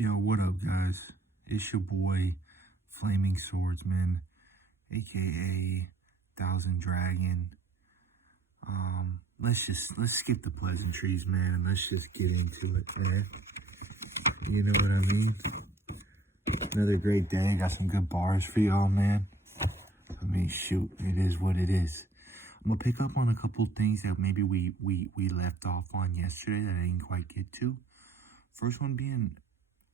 Yo, what up, guys? It's your boy, Flaming Swordsman, aka Thousand Dragon. Let's skip the pleasantries, man, and let's just get into it, man. You know what I mean? Another great day. Got some good bars for y'all, man. I mean, shoot, it is what it is. I'm gonna pick up on a couple things that maybe we left off on yesterday that I didn't quite get to. First one being,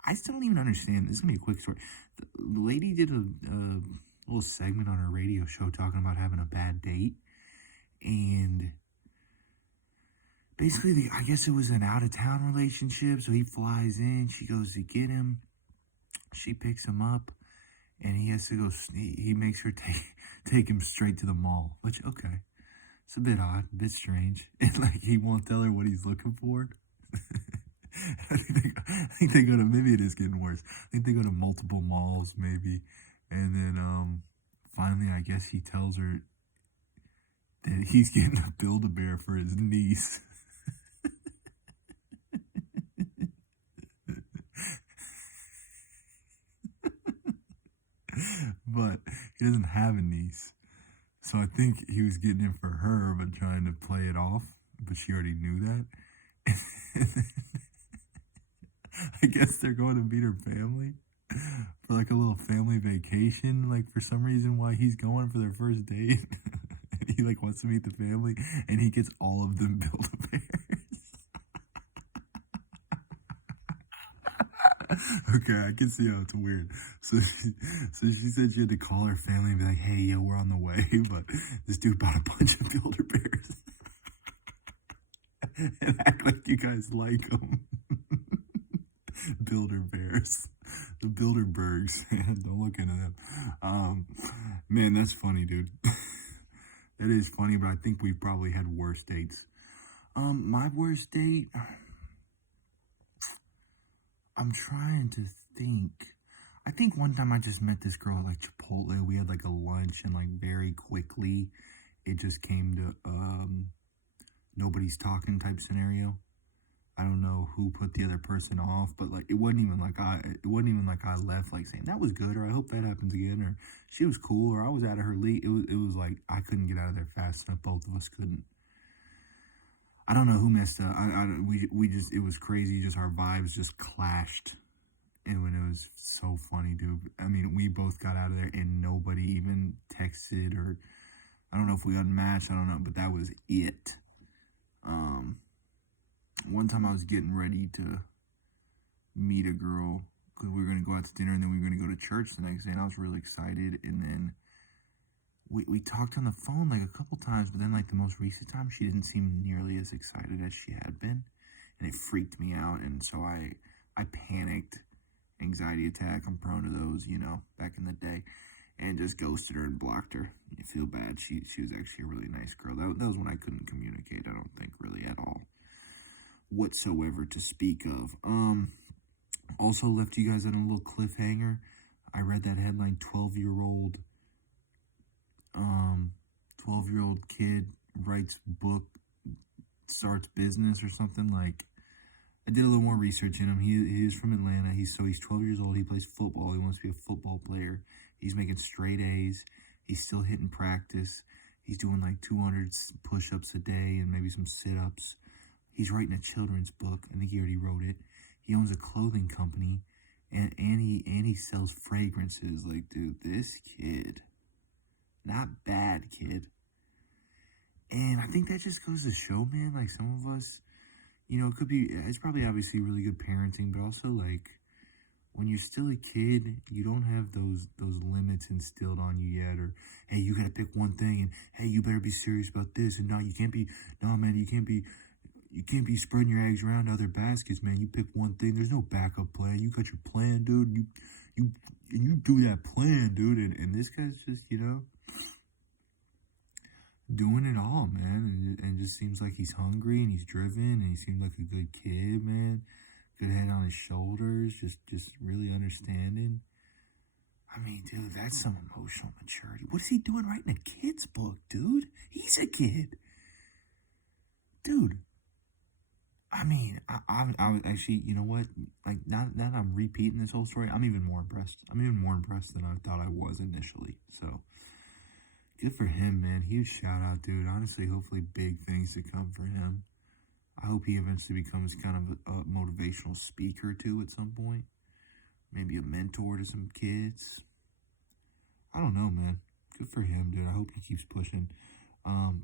I still don't even understand. This is gonna be a quick story. The lady did a little segment on her radio show talking about having a bad date, and basically, I guess it was an out of town relationship. So he flies in, she goes to get him, she picks him up, and he has to go. He makes her take him straight to the mall. Which, okay, it's a bit odd, a bit strange, and like he won't tell her what he's looking for. I think they go to, maybe it is getting worse. I think they go to multiple malls, maybe, and then finally, I guess he tells her that he's getting a Build-A-Bear for his niece. But he doesn't have a niece, so I think he was getting it for her, but trying to play it off. But she already knew that. I guess they're going to meet her family for like a little family vacation. Like for some reason, why he's going for their first date, and he like wants to meet the family, and he gets all of them Build-A-Bears. Okay, I can see how it's weird. So she said she had to call her family and be like, "Hey, yo, we're on the way, but this dude bought a bunch of Build-A-Bears." And act like you guys like them. Builder-Bears. The Bilderbergs. Don't look into them. Man, that's funny, dude. That is funny, but I think we've probably had worse dates. My worst date, I'm trying to think. I think one time I just met this girl at like Chipotle. We had like a lunch, and like very quickly it just came to nobody's talking type scenario. I don't know who put the other person off, but like it wasn't even like I left like saying that was good, or I hope that happens again, or she was cool, or I was out of her league. It was like I couldn't get out of there fast enough. Both of us couldn't. I don't know who messed up. We just, it was crazy. Just our vibes just clashed, and when it was so funny, dude. I mean, we both got out of there, and nobody even texted, or I don't know if we unmatched. I don't know, but that was it. One time I was getting ready to meet a girl because we were going to go out to dinner, and then we were going to go to church the next day, and I was really excited. And then we talked on the phone like a couple times, but then like the most recent time she didn't seem nearly as excited as she had been, and it freaked me out. And so I panicked, anxiety attack. I'm prone to those, back in the day, and just ghosted her and blocked her. You feel bad. She was actually a really nice girl. That was when I couldn't communicate, I don't think, really at all whatsoever to speak of. Also left you guys on a little cliffhanger. I read that headline, 12-year-old kid writes book, starts business or something. Like, I did a little more research in him. He is from Atlanta. He's 12 years old. He plays football. He wants to be a football player. He's making straight A's. He's still hitting practice. He's doing like 200 push-ups a day and maybe some sit-ups. He's writing a children's book. I think he already wrote it. He owns a clothing company, and he sells fragrances. Like, dude, this kid, not bad, kid. And I think that just goes to show, man, like some of us, it's probably obviously really good parenting, but also like when you're still a kid, you don't have those limits instilled on you yet, or hey, you gotta pick one thing, and hey, you better be serious about this, and no, you can't be spreading your eggs around other baskets, man. You pick one thing. There's no backup plan. You got your plan, dude. You do that plan, dude. And this guy's just, doing it all, man. And just seems like he's hungry and he's driven, and he seems like a good kid, man. Good head on his shoulders. Just really understanding. I mean, dude, that's some emotional maturity. What is he doing writing a kid's book, dude? He's a kid. Dude. I mean, I was actually, you know what? Like now that I'm repeating this whole story, I'm even more impressed. I'm even more impressed than I thought I was initially. So good for him, man. Huge shout out, dude. Honestly, hopefully big things to come for him. I hope he eventually becomes kind of a motivational speaker too at some point. Maybe a mentor to some kids. I don't know, man. Good for him, dude. I hope he keeps pushing.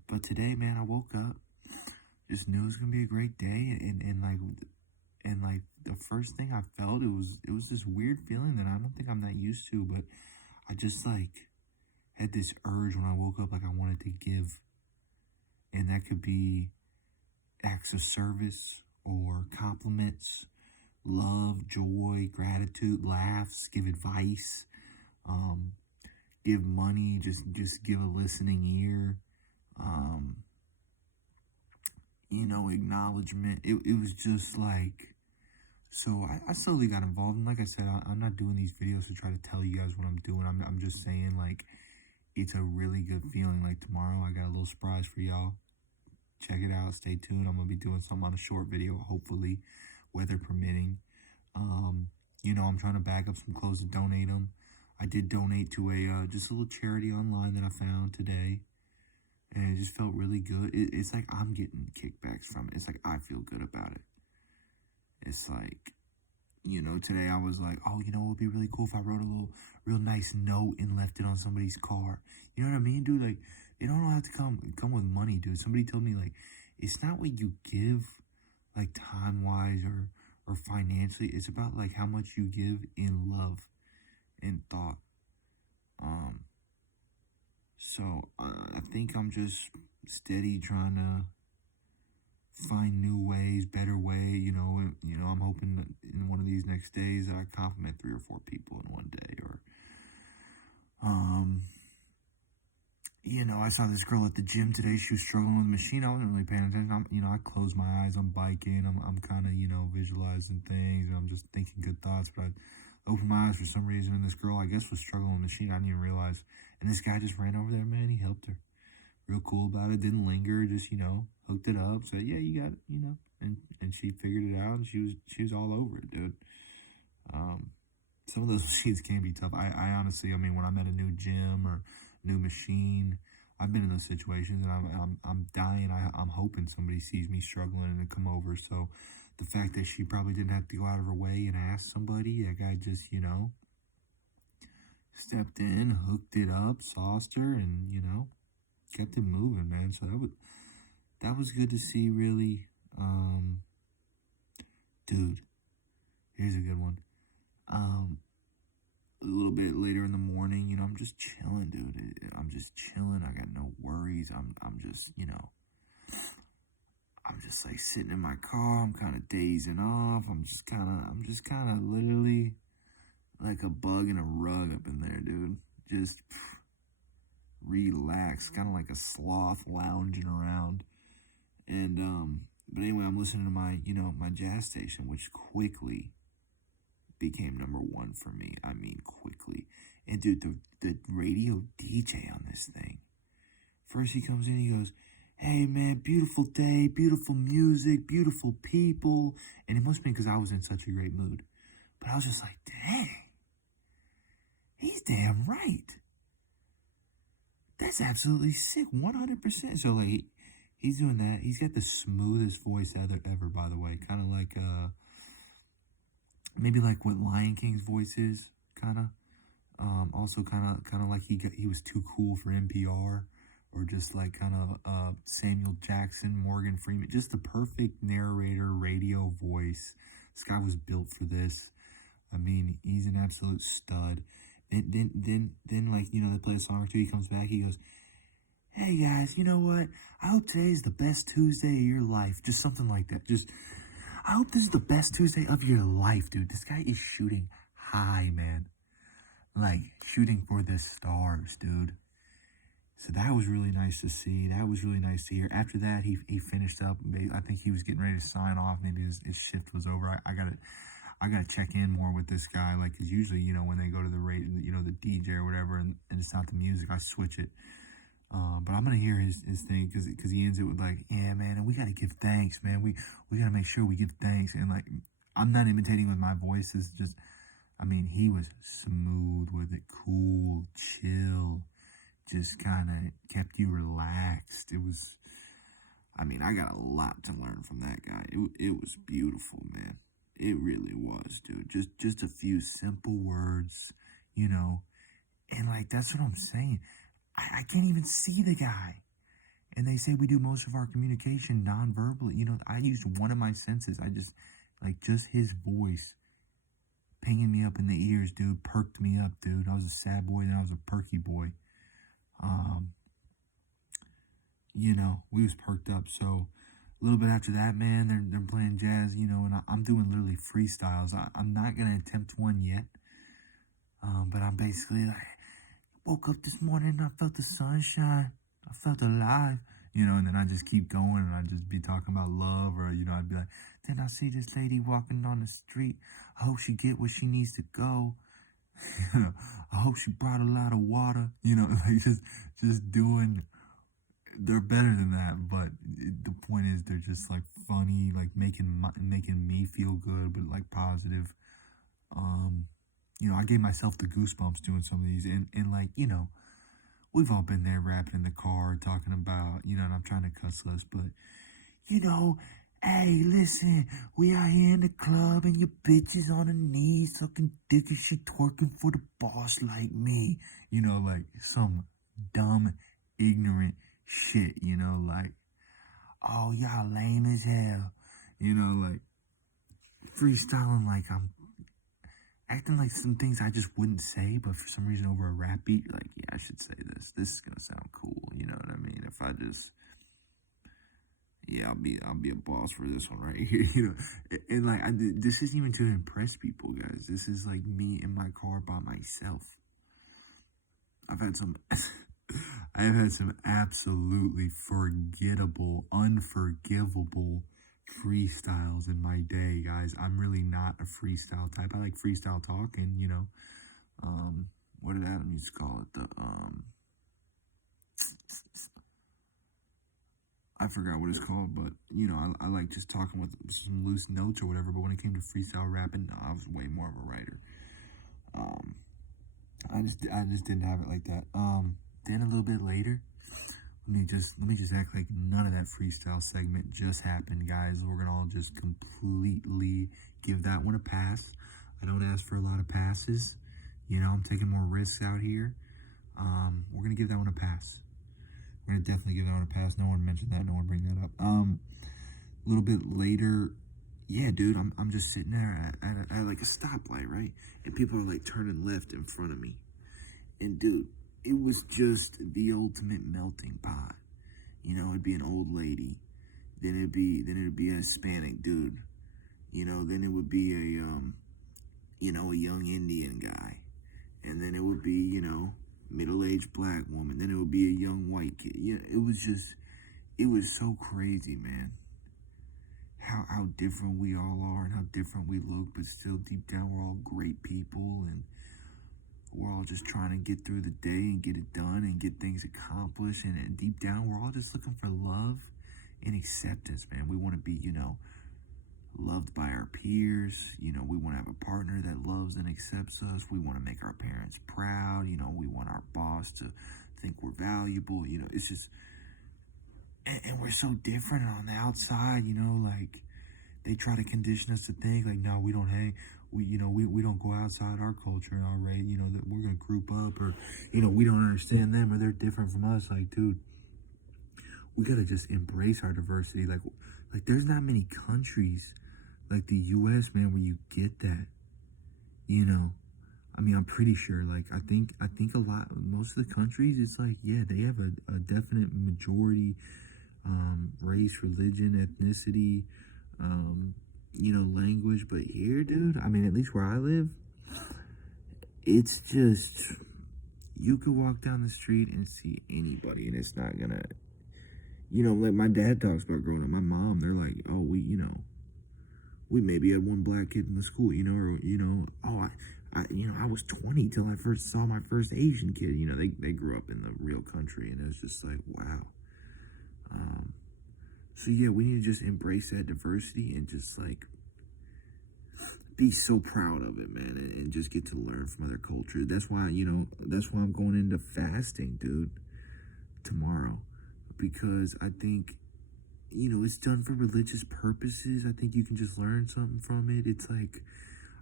But today, man, I woke up, just knew it was gonna be a great day, and like the first thing I felt, it was this weird feeling that I don't think I'm that used to, but I just like had this urge when I woke up, like I wanted to give, and that could be acts of service or compliments, love, joy, gratitude, laughs, give advice, um, give money, just give a listening ear, um, acknowledgement. It was just like, so I slowly got involved, and like I said, I'm not doing these videos to try to tell you guys what I'm doing. I'm just saying, like, it's a really good feeling. Like, tomorrow I got a little surprise for y'all. Check it out. Stay tuned. I'm gonna be doing something on a short video, hopefully, weather permitting. Um, I'm trying to bag up some clothes to donate them. I did donate to a just a little charity online that I found today, and it just felt really good. It's like I'm getting kickbacks from it. It's like I feel good about it. It's like, today I was like, oh, it would be really cool if I wrote a little real nice note and left it on somebody's car. You know what I mean, dude? Like, it don't have to come with money, dude. Somebody told me, like, it's not what you give, like, time wise or financially. It's about like how much you give in love and thought. Um, I think I'm just steady trying to find new ways, better way. I'm hoping that in one of these next days that I compliment 3 or 4 people in one day, or um, I saw this girl at the gym today. She was struggling with the machine. I wasn't really paying attention. I close my eyes. I'm biking. I'm kind of, visualizing things. And I'm just thinking good thoughts. But I opened my eyes for some reason, and this girl, I guess, was struggling with the machine. I didn't even realize. And this guy just ran over there, man. He helped her. Real cool about it. Didn't linger. Just, hooked it up. Said, yeah, you got it. And she figured it out. And she was all over it, dude. Um, some of those machines can be tough. I honestly, I mean, when I'm at a new gym or new machine, I've been in those situations, and I'm dying. I'm hoping somebody sees me struggling and to come over. So the fact that she probably didn't have to go out of her way and ask somebody, that guy just, stepped in, hooked it up, sauced her, and, kept it moving, man. So that was good to see, really. Dude, here's a good one. A little bit later in the morning, I'm just chilling, dude. I'm just chilling. I got no worries. I'm just, I'm just like sitting in my car. I'm kind of dazing off. I'm just kind of literally like a bug in a rug up in there, dude. Just relax, kind of like a sloth lounging around. And but anyway, I'm listening to my jazz station, which quickly became #1 for me. I mean, quickly. And dude, the radio DJ on this thing. First he comes in, he goes, "Hey man, beautiful day, beautiful music, beautiful people." And it must be because I was in such a great mood. But I was just like, dang, he's damn right. That's absolutely sick, 100%. So like, he's doing that. He's got the smoothest voice ever, by the way. Kind of like maybe like what Lion King's voice is, kind of. Also kind of like he was too cool for NPR, or just like kind of Samuel Jackson, Morgan Freeman, just the perfect narrator radio voice. This guy was built for this. I mean, he's an absolute stud. And then like, they play a song or two. He comes back. He goes, "Hey guys, you know what? I hope today's the best Tuesday of your life." Just something like that. Just, I hope this is the best Tuesday of your life, dude. This guy is shooting high, man. Like, shooting for the stars, dude. So that was really nice to see. That was really nice to hear. After that, he finished up. I think he was getting ready to sign off. Maybe his shift was over. I gotta check in more with this guy. Like, cause usually, when they go to the rate, the DJ or whatever, and it's not the music, I switch it. But I'm gonna hear his thing because he ends it with like, yeah, man, and we gotta give thanks, man. We gotta make sure we give thanks. And like, I'm not imitating with my voice. It's just, I mean, he was smooth with it, cool, chill, just kind of kept you relaxed. It was, I mean, I got a lot to learn from that guy. It was beautiful, man. It really was, dude. Just a few simple words, you know, and like that's what I'm saying. I can't even see the guy. And they say we do most of our communication non-verbally. You know, I used one of my senses. I just, like, just his voice pinging me up in the ears, dude, perked me up, dude. I was a sad boy, then I was a perky boy. Um, you know, we was perked up. So a little bit after that, man, they're playing jazz, you know, and I'm doing literally freestyles. I'm not gonna attempt one yet. But I'm basically like, woke up this morning and I felt the sunshine. I felt alive, you know, and then I just keep going and I just be talking about love, or, you know, I'd be like, then I see this lady walking on the street. I hope she get where she needs to go. You know, I hope she brought a lot of water, you know, like just doing, they're better than that, but the point is they're just like funny, like making me feel good, but like positive. Um, you know, I gave myself the goosebumps doing some of these, and like, you know, we've all been there rapping in the car, talking about, you know, and I'm trying to cuss less, but, you know, hey, listen, we out here in the club and your bitch is on her knees sucking dick and she twerking for the boss like me. You know, like some dumb, ignorant shit, you know, like, oh, y'all lame as hell. You know, like freestyling like I'm acting like some things I just wouldn't say, but for some reason over a rap beat, you're like, yeah, I should say this. This is gonna sound cool. You know what I mean? If I just, yeah, I'll be a boss for this one right here. You know, and like this isn't even to impress people, guys. This is like me in my car by myself. I've had some, I have had some absolutely forgettable, unforgivable freestyles in my day, guys. I'm really not a freestyle type. I like freestyle talking, you know. What did Adam used to call it? I forgot what it's called, but you know, I like just talking with some loose notes or whatever. But when it came to freestyle rapping, no, I was way more of a writer. Um, I just didn't have it like that. Then a little bit later, let me just act like none of that freestyle segment just happened, guys. We're gonna all just completely give that one a pass. I don't ask for a lot of passes. You know, I'm taking more risks out here. We're gonna give that one a pass. We're gonna definitely give that one a pass. No one mentioned that. No one bring that up. A little bit later, yeah, dude, I'm just sitting there at like a stoplight, right? And people are like turning left in front of me. And dude, it was just the ultimate melting pot. You know, it'd be an old lady, then it'd be a Hispanic dude. You know, then it would be a young Indian guy, and then it would be, middle-aged black woman. Then it would be a young white kid. Yeah, it was so crazy, man. How different we all are and how different we look, but still deep down we're all great people, and we're all just trying to get through the day and get it done and get things accomplished. And deep down, we're all just looking for love and acceptance, man. We want to be, loved by our peers. You know, we want to have a partner that loves and accepts us. We want to make our parents proud. You know, we want our boss to think we're valuable. You know, it's just, and we're so different on the outside, like they try to condition us to think like, no, we don't hang. We don't go outside our culture and our race, that we're going to group up, or, we don't understand them or they're different from us. Like, dude, we got to just embrace our diversity. Like there's not many countries like the U.S., man, where you get that, I mean, I'm pretty sure, like, I think most of the countries, it's like, yeah, they have a definite majority, race, religion, ethnicity, language. But here, dude, I mean, at least where I live, it's just, you could walk down the street and see anybody, and it's not gonna, like my dad talks about growing up, my mom, they're like, oh, we maybe had one black kid in the school, or, oh, I was 20 till I first saw my first Asian kid. You know, they grew up in the real country, and it was just like, wow. Um, so yeah, we need to just embrace that diversity and just like be so proud of it, man, and just get to learn from other cultures. That's why, that's why I'm going into fasting, dude, tomorrow, because I think, it's done for religious purposes. I think you can just learn something from it. It's like,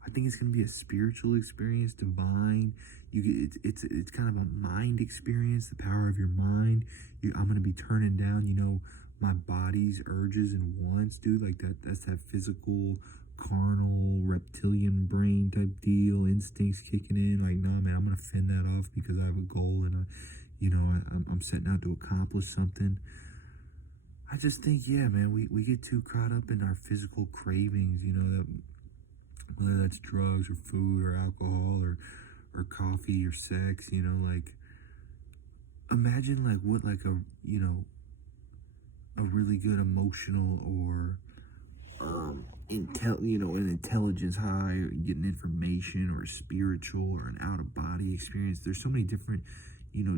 I think it's going to be a spiritual experience, divine. It's kind of a mind experience, the power of your mind. I'm going to be turning down, my body's urges and wants, dude. Like that's that physical, carnal, reptilian brain type deal, instincts kicking in. Like, nah, man, I'm going to fend that off because I have a goal and I'm setting out to accomplish something. I just think, yeah, man, we get too caught up in our physical cravings, that whether that's drugs or food or alcohol or coffee or sex, like imagine like what like a really good emotional or an intelligence high or getting information or a spiritual or an out of body experience. There's so many different,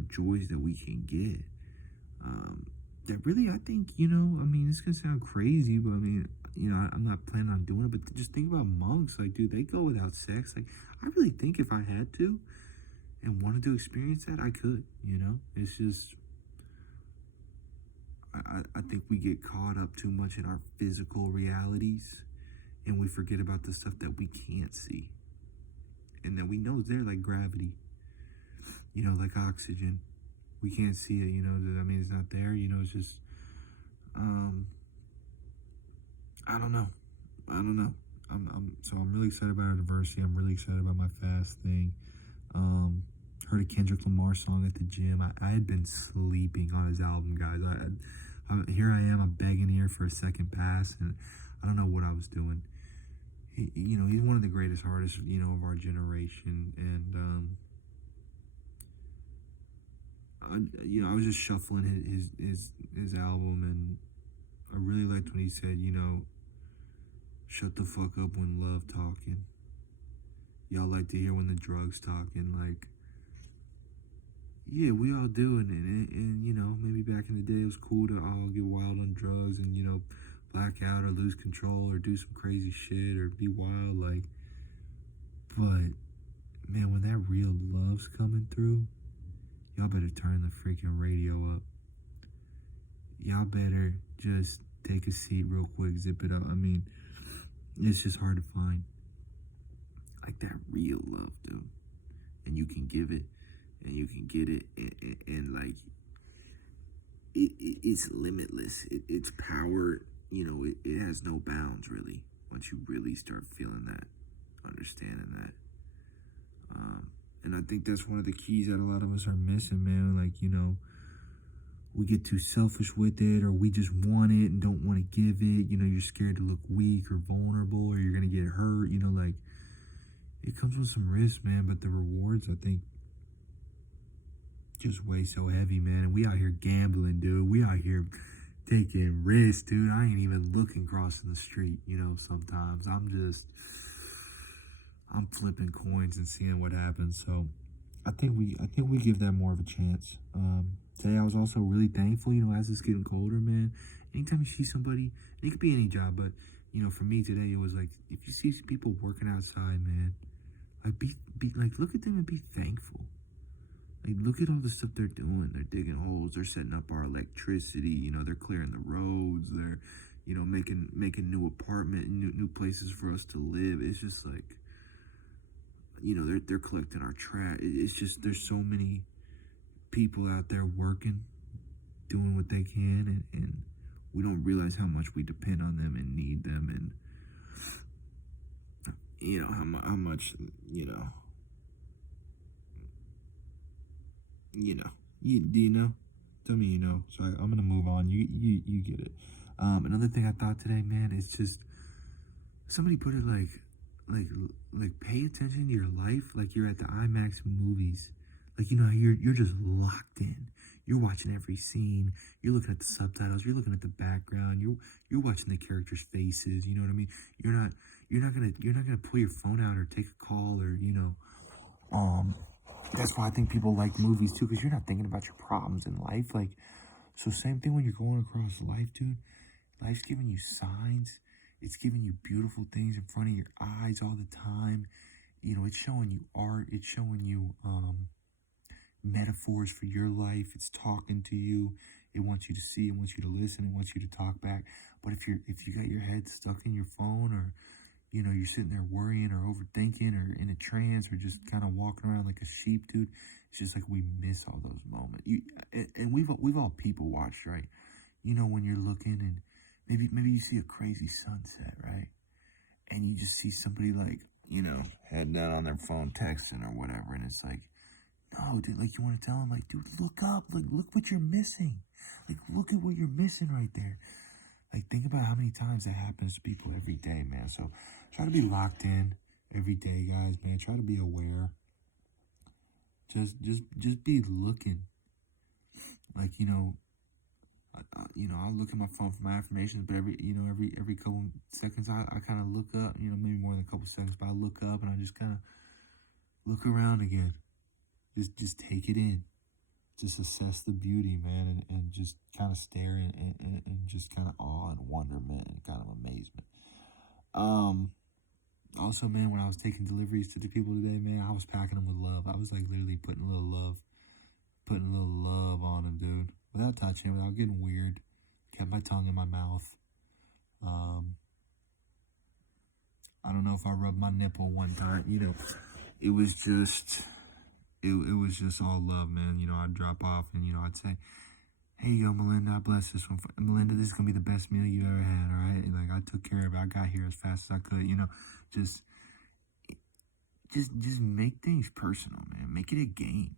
joys that we can get. That really, I think, I mean, this can sound crazy, but I mean, I'm not planning on doing it, but just think about monks. Like, dude, they go without sex. Like, I really think if I had to and wanted to experience that, I could, It's just, I think we get caught up too much in our physical realities and we forget about the stuff that we can't see and that we know is there, like gravity, like oxygen. We can't see it, I mean, it's not there, it's just, I don't know. I'm really excited about our diversity. I'm really excited about my fast thing. Heard a Kendrick Lamar song at the gym. I had been sleeping on his album, guys. Here I am, I'm begging here for a second pass, and I don't know what I was doing. He's one of the greatest artists, of our generation, and, I was just shuffling his album, and I really liked when he said, shut the fuck up when love talking. Y'all like to hear when the drugs talking. Like, yeah, we all do, and maybe back in the day it was cool to all get wild on drugs and black out or lose control or do some crazy shit or be wild, like. But man, when that real love's coming through, y'all better turn the freaking radio up. Y'all better just take a seat real quick, zip it up. I mean, it's just hard to find like that real love, dude. And you can give it, and you can get it, and like it's limitless. Its power, it has no bounds really. Once you really start feeling that, understanding that. And I think that's one of the keys that a lot of us are missing, man. Like, we get too selfish with it, or we just want it and don't want to give it. You're scared to look weak or vulnerable, or you're going to get hurt. Like, it comes with some risk, man. But the rewards, I think, just weigh so heavy, man. And we out here gambling, dude. We out here taking risks, dude. I ain't even looking crossing the street, sometimes. I'm flipping coins and seeing what happens. So I think we give that more of a chance. Today I was also really thankful, as it's getting colder, man. Anytime you see somebody, it could be any job, but for me today it was like, if you see people working outside, man, like be like, look at them and be thankful. Like, look at all the stuff they're doing. They're digging holes. They're setting up our electricity. They're clearing the roads. They're, making new apartment, new places for us to live. It's just like, they're collecting our trash. It's just, there's so many people out there working, doing what they can, and we don't realize how much we depend on them and need them, and how much tell me so I'm gonna move on. You get it. Another thing I thought today, man, is just somebody put it like pay attention to your life like you're at the IMAX movies. Like, how you're just locked in. You're watching every scene. You're looking at the subtitles. You're looking at the background. You're watching the characters' faces. You know what I mean? You're not gonna pull your phone out or take a call or Um, that's why I think people like movies too, because you're not thinking about your problems in life. Like, so same thing when you're going across life, dude. Life's giving you signs. It's giving you beautiful things in front of your eyes all the time. You know, it's showing you art. It's showing you metaphors for your life. It's talking to you. It wants you to see. It wants you to listen. It wants you to talk back. But if you got your head stuck in your phone, or you know, you're sitting there worrying or overthinking or in a trance or just kind of walking around like a sheep, dude, it's just like we miss all those moments. And we've all people watched, right? You know, when you're looking and maybe you see a crazy sunset, right? And you just see somebody like, you know, head down on their phone texting or whatever, and it's like, no, dude, like you want to tell them, like, dude, look up, like, look what you're missing, like, look at what you're missing right there. Like, think about how many times that happens to people every day, man. So try to be locked in every day, guys, man. Try to be aware. Just be looking. Like, you know, I'll look at my phone for my affirmations, but every couple seconds, I kind of look up. You know, maybe more than a couple seconds, but I look up and I just kind of look around again. Just take it in. Just assess the beauty, man, and just kind of stare and just kind of awe and wonderment and kind of amazement. Also, man, when I was taking deliveries to the people today, man, I was packing them with love. I was like literally putting a little love on them, dude, without touching, without getting weird. Kept my tongue in my mouth. Um, I don't know if I rubbed my nipple one time. You know, it was just it was just all love, man. You know, I'd drop off and I'd say, "Hey, yo, Melinda, I bless this one. Melinda, this is gonna be the best meal you ever had. All right." And like I took care of it. I got here as fast as I could. You know, just just make things personal, man. Make it a game.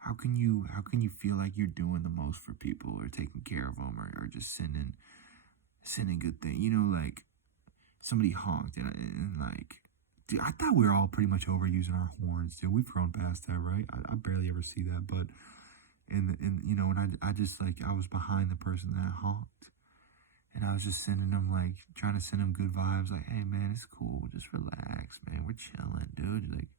How can you feel like you're doing the most for people or taking care of them or just sending good things? You know, like somebody honked and like, dude, I thought we were all pretty much overusing our horns, dude. We've grown past that, right? I barely ever see that, but and you know, and I just like I was behind the person that honked, and I was just sending them like trying to send them good vibes, like, hey man, it's cool, just relax, man, we're chilling, dude. Like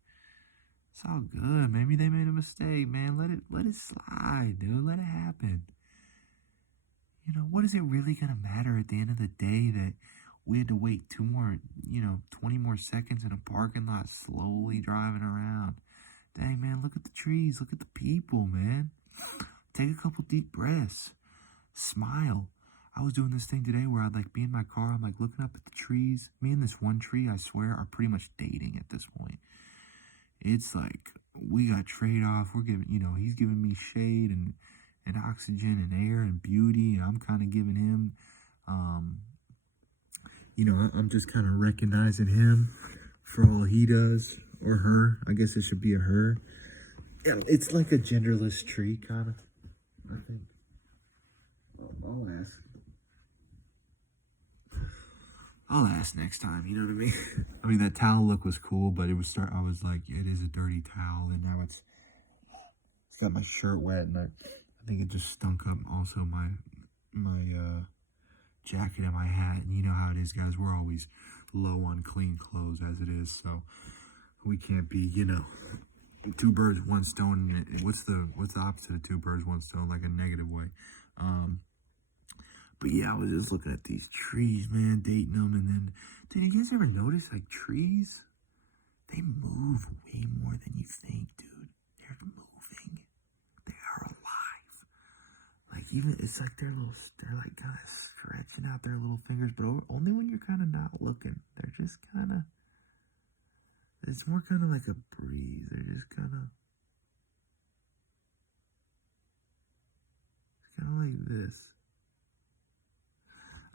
it's all good. Maybe they made a mistake, man. Let it slide, dude. Let it happen. You know, what is it really gonna matter at the end of the day that we had to wait 20 more seconds in a parking lot slowly driving around? Dang, man, look at the trees. Look at the people, man. Take a couple deep breaths. Smile. I was doing this thing today where I'd like be in my car. I'm like looking up at the trees. Me and this one tree, I swear, are pretty much dating at this point. It's like we got trade off. We're giving, he's giving me shade and oxygen and air and beauty, and I'm kind of giving him, I'm just kind of recognizing him for all he does, or her. I guess it should be a her. Yeah, it's like a genderless tree, kind of. I think. I'll ask. I'll ask next time. You know what I mean? I mean that towel look was cool, but I was like, it is a dirty towel, and now it's got my shirt wet, and I think it just stunk up. Also, my jacket and my hat, and you know how it is, guys. We're always low on clean clothes as it is, so we can't be, two birds, one stone. What's the opposite of two birds, one stone? Like a negative way. But yeah, I was just looking at these trees, man, dating them, and then, did you guys ever notice, like, trees, they move way more than you think, dude. They're moving. They are alive. Like, even, it's like they're like kind of stretching out their little fingers, but only when you're kind of not looking. They're just kind of, it's more kind of like a breeze. They're just kind of like this.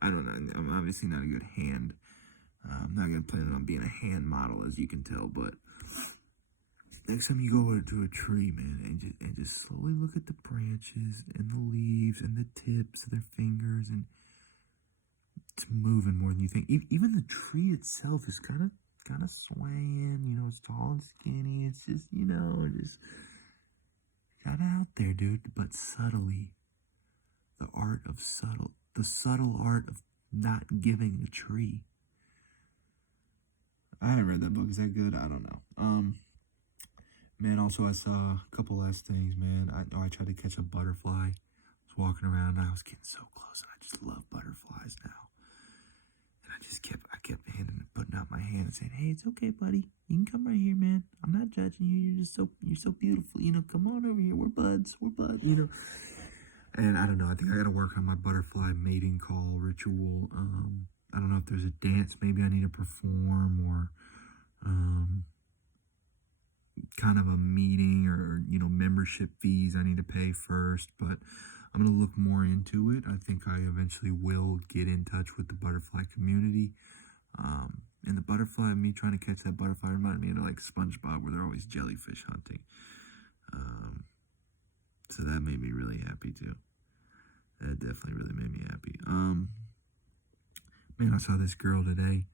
I don't know. I'm obviously not a good hand. I'm not going to plan on being a hand model, as you can tell, but next time you go to a tree, man, and just slowly look at the branches and the leaves and the tips of their fingers, and it's moving more than you think. Even the tree itself is kind of swaying. It's tall and skinny. It's just, just kind of out there, dude, but subtly. The subtle art of not giving a tree. I haven't read that book. Is that good? I don't know. also, I saw a couple last things, man. I tried to catch a butterfly. I was walking around, and I was getting so close, and I just love butterflies now. And I kept putting out my hand and saying, "Hey, it's okay, buddy. You can come right here, man. I'm not judging you. You're so beautiful. Come on over here. We're buds. We're buds. And I don't know. I think I got to work on my butterfly mating call ritual. I don't know if there's a dance maybe I need to perform, or kind of a meeting, or membership fees I need to pay first. But I'm going to look more into it. I think I eventually will get in touch with the butterfly community. And the butterfly, me trying to catch that butterfly, reminded me of like SpongeBob, where they're always jellyfish hunting. So that made me really happy too. That definitely really made me happy. Man, I saw this girl today,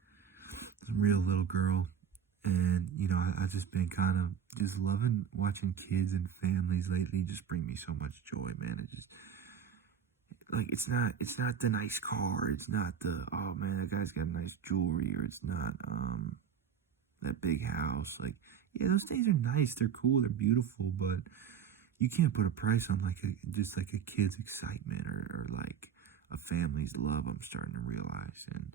this real little girl, and I've just been kind of just loving watching kids and families lately. Just bring me so much joy, man. It just, like, it's not the nice car, it's not the, oh man, that guy's got nice jewelry, or it's not that big house. Like, yeah, those things are nice, they're cool, they're beautiful, but you can't put a price on just like a kid's excitement, or like a family's love. I'm starting to realize. And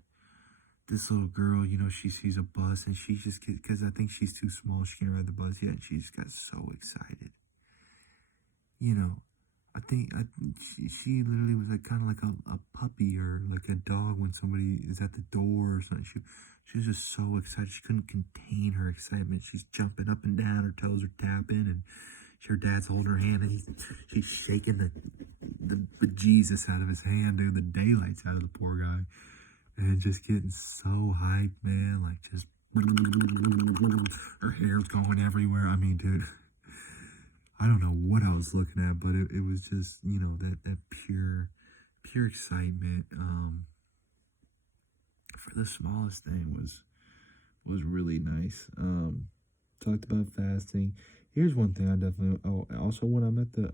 this little girl, she sees a bus, and she just, because I think she's too small, she can't ride the bus yet, and she just got so excited. I think she literally was like kind of like a puppy, or like a dog when somebody is at the door or something. She was just so excited. She couldn't contain her excitement. She's jumping up and down. Her toes are tapping, and her dad's holding her hand, and she's shaking the bejesus out of his hand, dude. The daylights out of the poor guy, and just getting so hyped, man. Like, just her hair's going everywhere. I mean, dude, I don't know what I was looking at, but it was just, that pure excitement for the smallest thing was really nice. Talked about fasting. Here's one thing I definitely, also when I'm at the,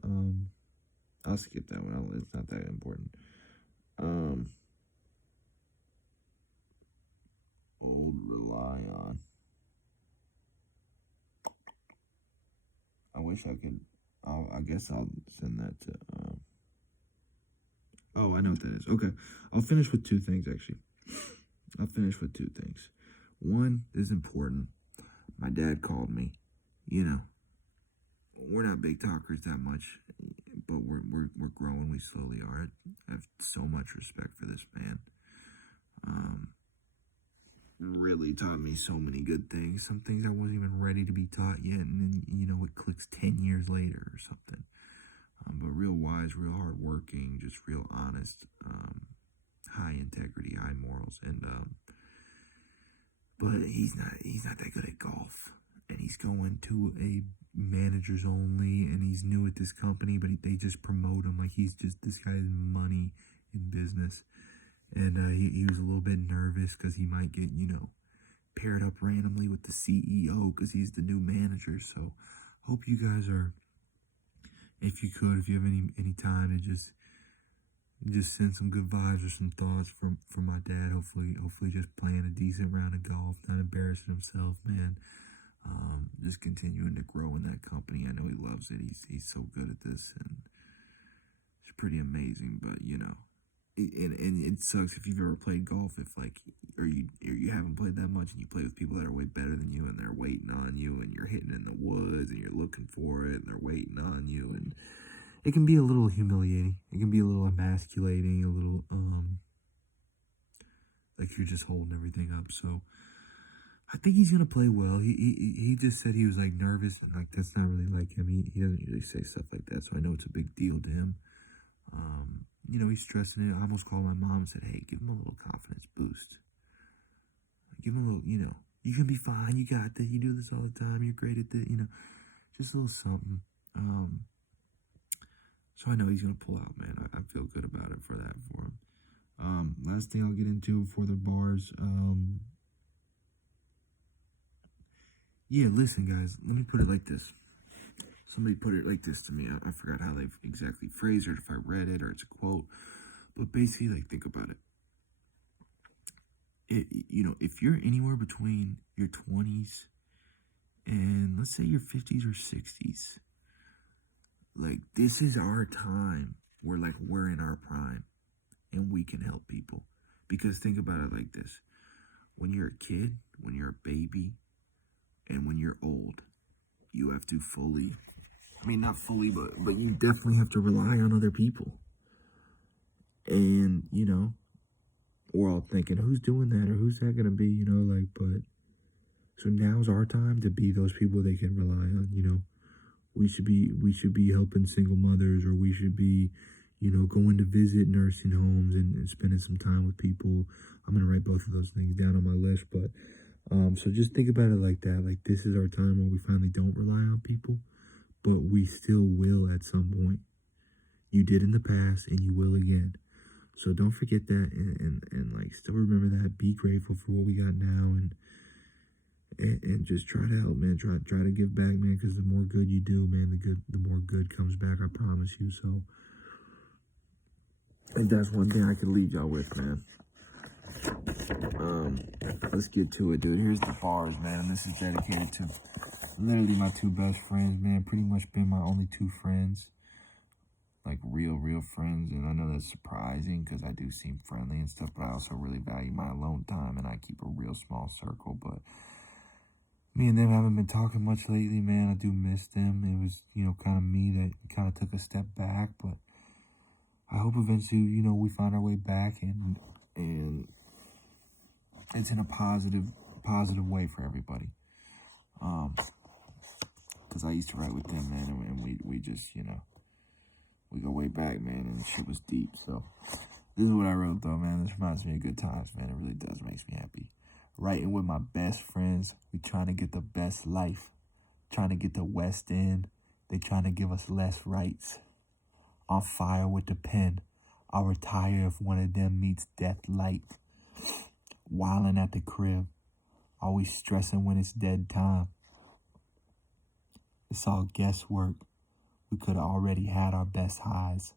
I'll skip that one. It's not that important. Old rely on. I wish I could, I guess I'll send that to, oh, I know what that is. Okay. I'll finish with two things, actually. One is important. My dad called me. We're not big talkers that much, but we're growing. We slowly are. I have so much respect for this man. Really taught me so many good things. Some things I wasn't even ready to be taught yet, and then it clicks 10 years later or something. But real wise, real hardworking, just real honest, high integrity, high morals, and but he's not that good at golf, and he's going to a managers only, and he's new at this company, but they just promote him like this guy has money in business. And he was a little bit nervous because he might get, paired up randomly with the CEO because he's the new manager. So hope you guys are, if you have any time to just send some good vibes or some thoughts from my dad. Hopefully just playing a decent round of golf, not embarrassing himself, man. Just continuing to grow in that company. I know he loves it. He's so good at this, and it's pretty amazing. But and it sucks if you've ever played golf, or you haven't played that much, and you play with people that are way better than you, and they're waiting on you, and you're hitting in the woods, and you're looking for it, and they're waiting on you, and it can be a little humiliating. It can be a little emasculating, a little like you're just holding everything up. So I think he's gonna play well. He just said he was like nervous, and like that's not really like him. He doesn't usually say stuff like that, so I know it's a big deal to him. He's stressing it. I almost called my mom and said, "Hey, give him a little confidence boost. Give him a little, you can be fine. You got this. You do this all the time. You're great at this. Just a little something." So I know he's gonna pull out, man. I feel good about it for him. Last thing I'll get into for the bars. Yeah, listen, guys. Let me put it like this. Somebody put it like this to me. I forgot how they exactly phrased it, if I read it or it's a quote. But basically, like, think about it. If you're anywhere between your 20s and let's say your 50s or 60s. Like, this is our time. We're in our prime and we can help people. Because think about it like this. When you're a kid, when you're a baby, and when you're old, you have to not fully, but you definitely have to rely on other people. And, we're all thinking, who's doing that or who's that going to be, but so now's our time to be those people they can rely on. We should be helping single mothers, or we should be, going to visit nursing homes and spending some time with people. I'm going to write both of those things down on my list, but so just think about it like that. Like, this is our time where we finally don't rely on people, but we still will at some point. You did in the past and you will again. So don't forget that, and like, still remember that. Be grateful for what we got now, and just try to help, man. Try to give back, man, because the more good you do, man, the more good comes back, I promise you. So I think that's one thing I could leave y'all with, man. Let's get to it, dude. Here's the bars, man, and this is dedicated to literally my two best friends, man. Pretty much been my only two friends, like real friends. And I know that's surprising because I do seem friendly and stuff, but I also really value my alone time, and I keep a real small circle. But me and them haven't been talking much lately, man. I do miss them. It was, kind of me that kind of took a step back, but I hope eventually, we find our way back, and it's in a positive way for everybody. Because I used to write with them, man, and we just, we go way back, man, and shit was deep. So this is what I wrote, though, man. This reminds me of good times, man. It really does. Makes me happy. Writing with my best friends. We trying to get the best life. Trying to get the West End. They trying to give us less rights. On fire with the pen. I'll retire if one of them meets death light. Wildin' at the crib. Always stressing when it's dead time. It's all guesswork. We could have already had our best highs.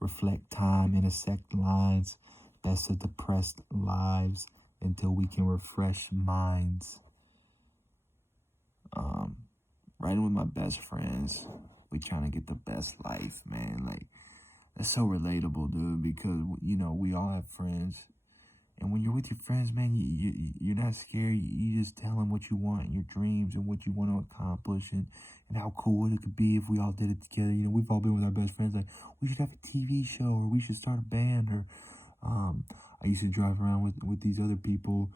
Reflect time, intersect lines. Best of depressed lives until we can refresh minds. Riding with my best friends. We trying to get the best life, man. Like, that's so relatable, dude, because, we all have friends. And when you're with your friends, man, you're not scared. You just tell them what you want, your dreams, and what you want to accomplish, and how cool it could be if we all did it together. We've all been with our best friends, like, we should have a TV show, or we should start a band, or I used to drive around with these other people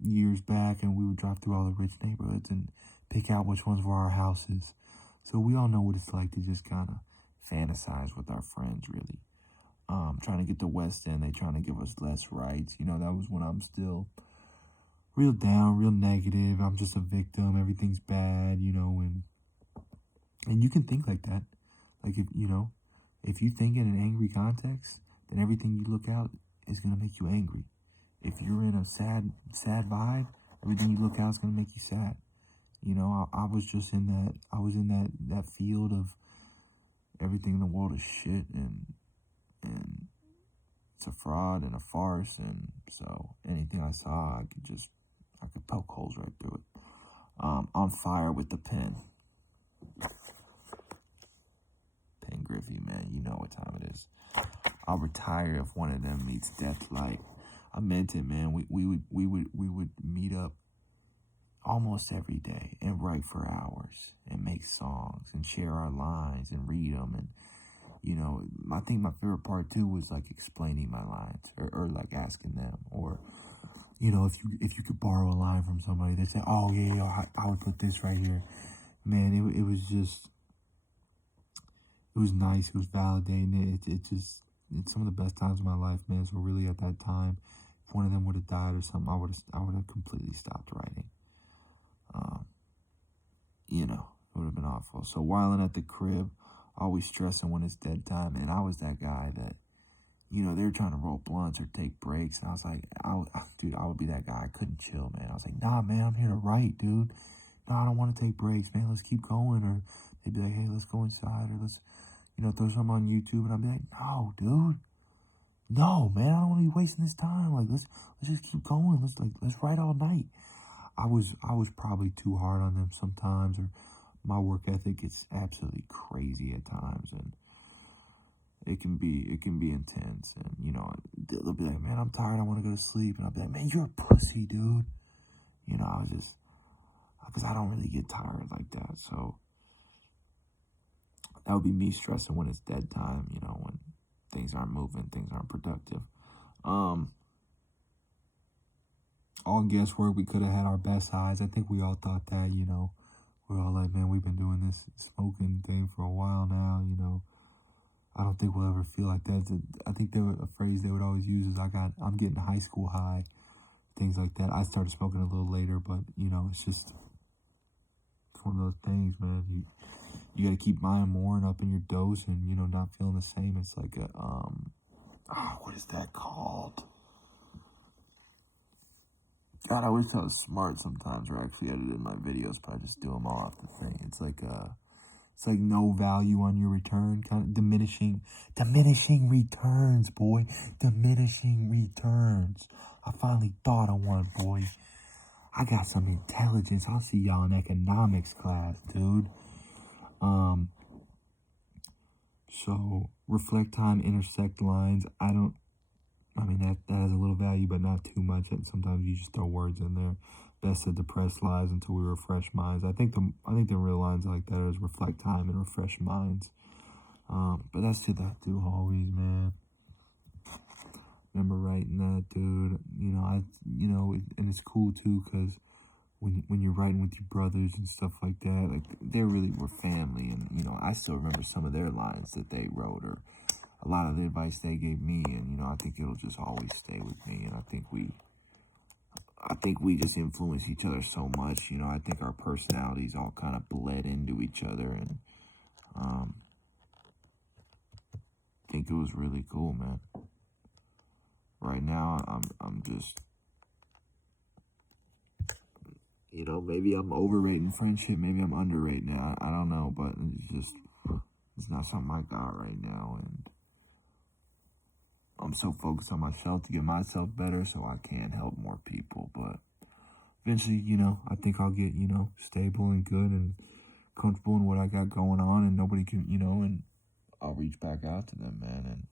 years back, and we would drive through all the rich neighborhoods and pick out which ones were our houses. So we all know what it's like to just kind of fantasize with our friends, really. Trying to get the West End, they trying to give us less rights. That was when I'm still real down, real negative. I'm just a victim. Everything's bad, and you can think like that. Like, if you think in an angry context, then everything you look out is going to make you angry. If you're in a sad vibe, everything you look out is going to make you sad. I was just in that field of everything in the world is shit, and it's a fraud and a farce, and so anything I saw, I could poke holes right through it. On fire with the pen. Pen Griffey, man, you know what time it is. I'll retire if one of them meets death light. I meant it, man. We would meet up almost every day and write for hours and make songs and share our lines and read them. And I think my favorite part too was like explaining my lines, or like asking them, or if you could borrow a line from somebody, they'd say, oh yeah, I would put this right here. Man, it was nice. It was validating. It's some of the best times of my life, man. So really, at that time, if one of them would have died or something, I would have completely stopped writing. It would have been awful. So wilding at the crib, always stressing when it's dead time. And I was that guy that, they were trying to roll blunts or take breaks. And I was like, I would be that guy. I couldn't chill, man. I was like, nah, man, I'm here to write, dude. No, I don't want to take breaks, man. Let's keep going. Or they'd be like, hey, let's go inside, or let's, throw something on YouTube. And I'd be like, no, dude. No, man, I don't want to be wasting this time. Like, let's just keep going. Let's write all night. I was probably too hard on them sometimes, or my work ethic gets absolutely crazy at times, and it can be intense. And they'll be like, man, I'm tired, I want to go to sleep, and I'll be like, man, you're a pussy, dude. I was just, because I don't really get tired like that. So that would be me stressing when it's dead time, when things aren't moving, things aren't productive. Um, all guesswork. We could have had our best eyes. I think we all thought that. We're all like, man, we've been doing this smoking thing for a while now. I don't think we'll ever feel like that. I think a phrase they would always use is, I'm getting high school high, things like that. I started smoking a little later, but it's one of those things, man. You got to keep buying more and upping your dose, and not feeling the same. It's like what is that called? God, I always thought it was smart sometimes, or actually edited my videos, but I just do them all off the thing. It's like no value on your return, kind of diminishing returns, boy, diminishing returns. I finally thought of one, boy. I got some intelligence. I'll see y'all in economics class, dude. So reflect time, intersect lines. I mean, that has a little value, but not too much. And sometimes you just throw words in there. Best to depress lives until we refresh minds. I think the real lines like that is reflect time and refresh minds. But that's shit that I do always, man. Remember writing that, dude. And it's cool too, because when you're writing with your brothers and stuff like that, like they really were family, and I still remember some of their lines that they wrote, or a lot of the advice they gave me, and I think it'll just always stay with me. And I think we just influence each other so much. I think our personalities all kind of bled into each other, and I think it was really cool, man. Right now, I'm just, maybe I'm overrating friendship, maybe I'm underrating it. I don't know, but it's not something I got right now, and I'm so focused on myself to get myself better so I can help more people. But eventually, I think I'll get, stable and good and comfortable in what I got going on, and nobody can, and I'll reach back out to them, man. And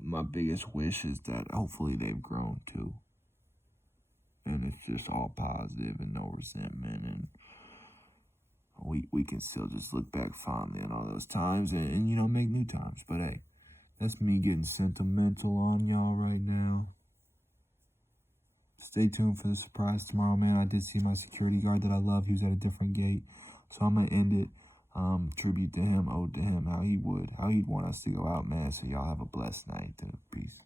my biggest wish is that hopefully they've grown too. And it's just all positive and no resentment, and we can still just look back fondly on all those times, and make new times. But hey, that's me getting sentimental on y'all right now. Stay tuned for the surprise tomorrow, man. I did see my security guard that I love. He was at a different gate, so I'm gonna end it. Tribute to him, ode to him, how he'd want us to go out, man. So y'all have a blessed night, dude. Peace.